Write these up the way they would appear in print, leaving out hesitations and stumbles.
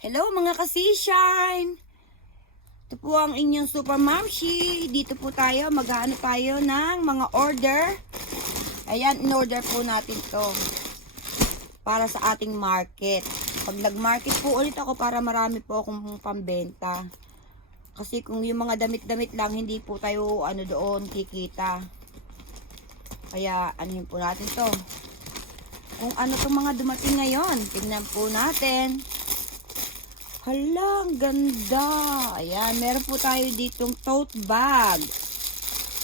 Hello mga ka-Seashine! Ito po ang inyong Super Mamshi. Dito po tayo, mag-aano tayo ng mga order. Ayan, in-order po natin to para sa ating market. Pag nag-market po ulit ako para marami po akong pambenta. Kasi kung yung mga damit-damit lang, hindi po tayo doon kikita. Kaya anuhin po natin to. Kung ano itong mga dumating ngayon, tingnan po natin. Hala, ang ganda. Ayan, meron po tayo ditong tote bag.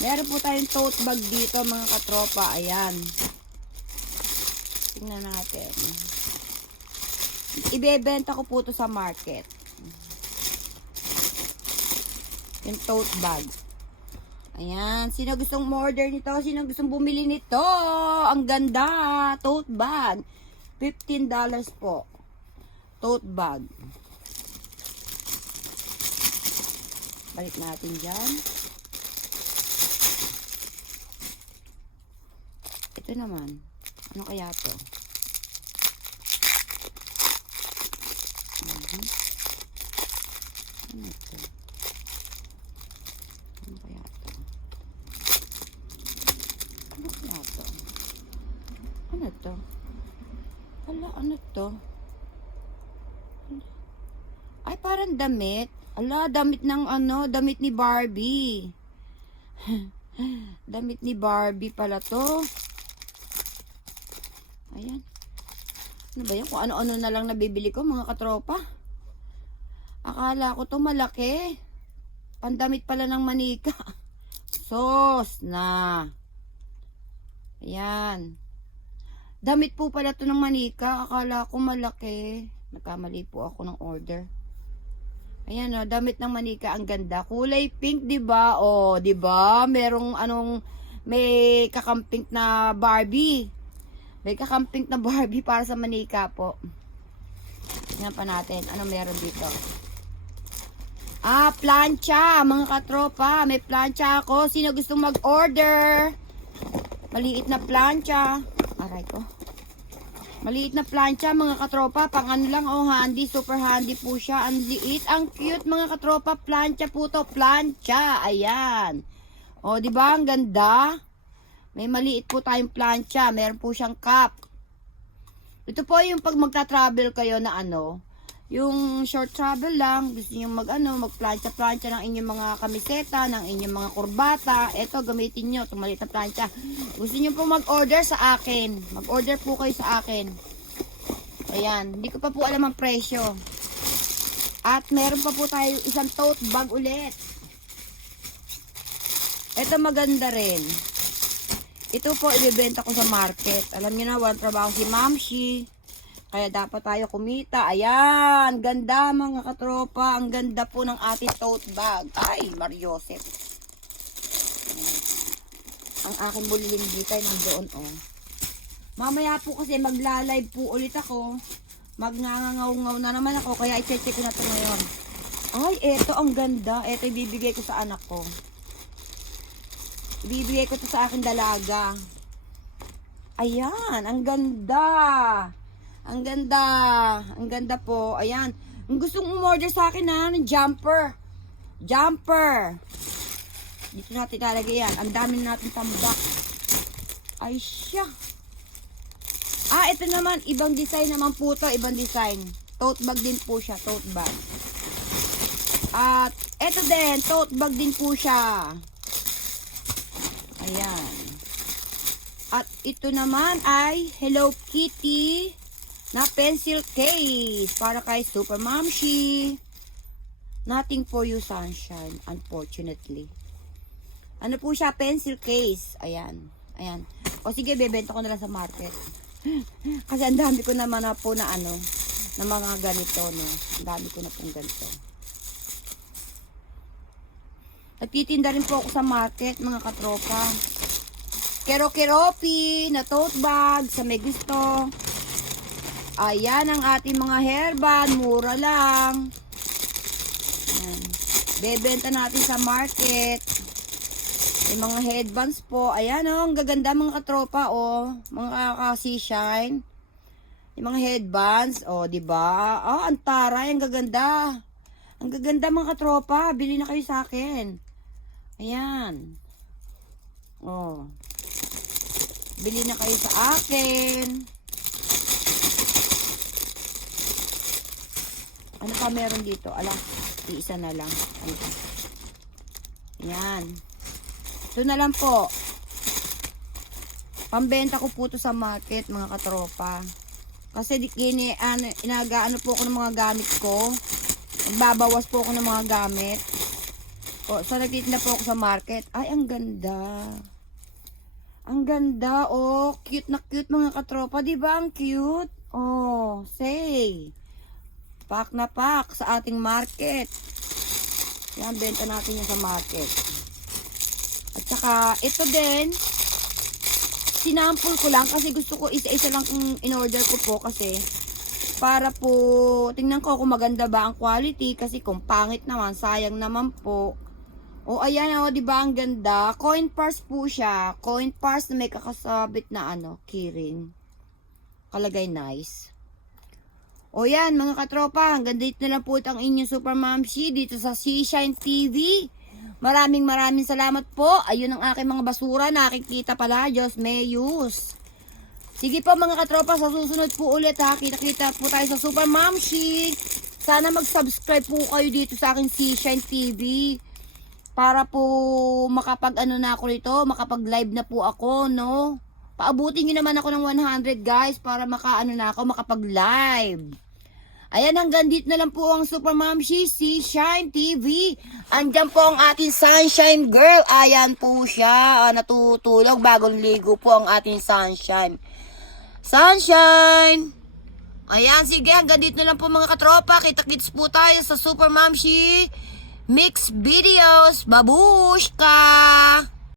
Meron po tayong tote bag dito mga katropa. Ayan. Tingnan natin. Ibebenta ko po to sa market. Yung tote bag. Ayan. Sino gustong order nito? Sino gustong bumili nito? Ang ganda. Tote bag. $15 po. Tote bag. Balik natin dyan. Ito naman. Ano kaya to? Ano ito? Ano kaya to? Ano kaya to? Ano to? Hala, ano to? Ay, parang damit. Ala, damit ng damit ni Barbie. Damit ni Barbie pala to. Ayan. Ano ba yun? Kung ano-ano na lang nabibili ko, mga katropa. Akala ko to malaki. Pandamit pala ng manika. Sos na. Ayan. Damit po pala to ng manika. Akala ko malaki. Nagkamali po ako ng order. Ayan o, damit ng manika, ang ganda. Kulay pink, 'di ba? Oh, 'di ba? Merong may kakamping na Barbie. May kakamping na Barbie para sa manika po. Tingnan pa natin, ano meron dito? Ah, plancha, mga katropa. May plancha ako. Sino gustong mag-order? Maliit na plancha. Aray ko. Maliit na plancha, mga katropa. Pang ano lang, oh, handy. Super handy po siya. Ang liit, ang cute, mga katropa. Plancha po to. Plancha. Ayan. Oh, di ba? Ang ganda. May maliit po tayong plancha. Meron po siyang cup. Ito po yung pag magta-travel kayo na yung short travel lang. Gusto niyo mag-plancha-plancha ng inyong mga kamiseta, ng inyong mga kurbata. Ito, gamitin nyo. Itong maliit na plancha. Gusto niyo po mag-order sa akin. Mag-order po kayo sa akin. Ayan. Hindi ko pa po alam ang presyo. At meron pa po tayo isang tote bag ulit. Ito maganda rin. Ito po, ibibenta ko sa market. Alam niyo na, walang trabaho si Mamshi. Kaya dapat tayo kumita. Ayan, ganda mga katropa. Ang ganda po ng ating tote bag. Ay, Mariosep. Ang aking buliling bitay nandoon, oh. Mamaya po kasi magla-live po ulit ako. Magngangaw-ngaw na naman ako. Kaya i-check ko na ito ngayon. Ay, eto ang ganda. Eto ibibigay ko sa anak ko. Ibibigay ko ito sa aking dalaga. Ayan, ang ganda. Ang ganda. Ang ganda po. Ayan. Ang gustong umorder sa akin ng jumper. Jumper. Dito natin ilalagay yan. Ang dami natin tambak. Ay siya. Ah, ito naman. Ibang design naman po ito. Ibang design. Tote bag din po siya. Tote bag. At ito din. Tote bag din po siya. Ayan. At ito naman ay Hello Kitty na pencil case para kay Super Mamshi. Nothing for you, sunshine, unfortunately. Ano po siya? Pencil case. Ayan. Ayan. O sige, bebenta ko na lang sa market. Kasi ang dami ko naman na po na na mga ganito, no. Ang dami ko na pong ganito. Nagtitinda rin po ako sa market, mga katropa. Kero-keropi na tote bag sa may gusto. Ayan ang ating mga hairband. Mura lang. Ayan. Bebenta natin sa market. May mga headbands po. Ayan, ang gaganda mga katropa, Mga ka-seashine. Yung mga headbands, di ba? Ang taray, ang gaganda. Ang gaganda mga katropa. Bili na kayo sa akin. Ayan. Bili na kayo sa akin. Ano pa meron dito? Isa na lang. Ayan. Ito na lang po. Pambenta ko po to sa market, mga katropa. Kasi inagaano po ako ng mga gamit ko. Nagbabawas po ako ng mga gamit. So, nagtitinda po ako sa market. Ay, ang ganda. Ang ganda, Cute na cute, mga katropa. Diba? Ang cute. Say. Pack na pack sa ating market. Yan, benta natin yung sa market. At saka, ito din, sinample ko lang kasi gusto ko isa-isa lang in-order ko po kasi para po, tingnan ko kung maganda ba ang quality kasi kung pangit naman, sayang naman po. Ayan, diba ang ganda? Coin purse po siya. Coin purse na may kakasabit na keyring. Kalagay nice. Yan, mga katropa, hanggang dito na lang po ang inyong Super Mamshi dito sa Seashine TV. Maraming salamat po. Ayun ang aking mga basura, nakikita pala, Diyos mayus. Sige po mga katropa, sa susunod po ulit kita-kita po tayo sa Super Mamshi. Sana mag-subscribe po kayo dito sa aking Seashine TV. Para po na ako nito, makapag-live na po ako, no? Paabutin nyo naman ako ng 100 guys para na ako, makapag-live. Ayan, hanggang dito na lang po ang Super Mamshi Seashine TV. Andyan po ang ating Sunshine Girl. Ayan po siya, natutulog, bagong ligo po ang ating Sunshine. Sunshine! Ayan, sige, hanggang dito na lang po mga katropa. Kita-kits po tayo sa Super Mamshi Mix Videos. Babushka!